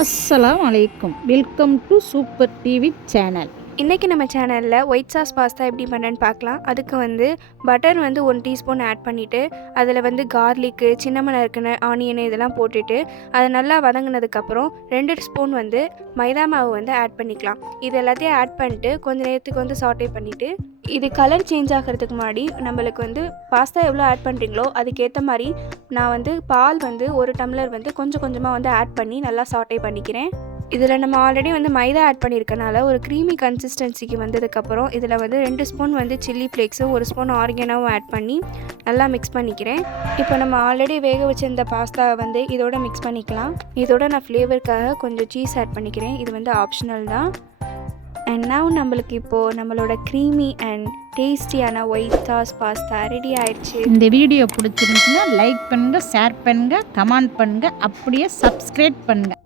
அஸ்ஸலாமு அலைக்கும். Welcome to super TV channel. இன்றைக்கி நம்ம சேனலில் ஒயிட் சாஸ் பாஸ்தா எப்படி பண்ணேன்னு பார்க்கலாம். அதுக்கு பட்டர் 1 டீஸ்பூன் ஆட் பண்ணிவிட்டு அதில் கார்லிக்கு, சின்ன மிளகு, ஆனியனு இதெல்லாம் போட்டுட்டு அதை நல்லா வதங்கினதுக்கப்புறம் 2 ஸ்பூன் மைதா மாவு ஆட் பண்ணிக்கலாம். இது எல்லாத்தையும் ஆட் பண்ணிட்டு கொஞ்சம் நேரத்துக்கு சாட்டே பண்ணிவிட்டு இது கலர் சேஞ்ச் ஆகிறதுக்கு முன்னாடி நம்மளுக்கு பாஸ்தா எவ்வளோ ஆட் பண்ணுறீங்களோ அதுக்கேற்ற மாதிரி நான் பால் 1 டம்ளர் கொஞ்சம் கொஞ்சமாக ஆட் பண்ணி நல்லா சாட்டே பண்ணிக்கிறேன். இதில் நம்ம ஆல்ரெடி மைதா ஆட் பண்ணியிருக்கனால ஒரு க்ரீமி கன்சிஸ்டன்சிக்கு வந்ததுக்கப்புறம் இதில் 2 ஸ்பூன் சில்லி ஃப்ளேக்ஸும் 1 ஸ்பூன் ஆரிகனோவும் ஆட் பண்ணி நல்லா மிக்ஸ் பண்ணிக்கிறேன். இப்போ நம்ம ஆல்ரெடி வேக வச்சிருந்த பாஸ்தா இதோட மிக்ஸ் பண்ணிக்கலாம். இதோட நான் ஃப்ளேவருக்காக கொஞ்சம் சீஸ் ஆட் பண்ணிக்கிறேன். இது ஆப்ஷனல் தான். அண்ட் நவ் நம்மளுக்கு இப்போது நம்மளோட க்ரீமி அண்ட் டேஸ்டியான ஒயிட் சாஸ் பாஸ்தா ரெடி ஆயிடுச்சு. இந்த வீடியோ பிடிச்சிருந்துச்சுன்னா லைக் பண்ணுங்கள், ஷேர் பண்ணுங்கள், கமெண்ட் பண்ணுங்கள், அப்படியே சப்ஸ்கிரைப் பண்ணுங்கள்.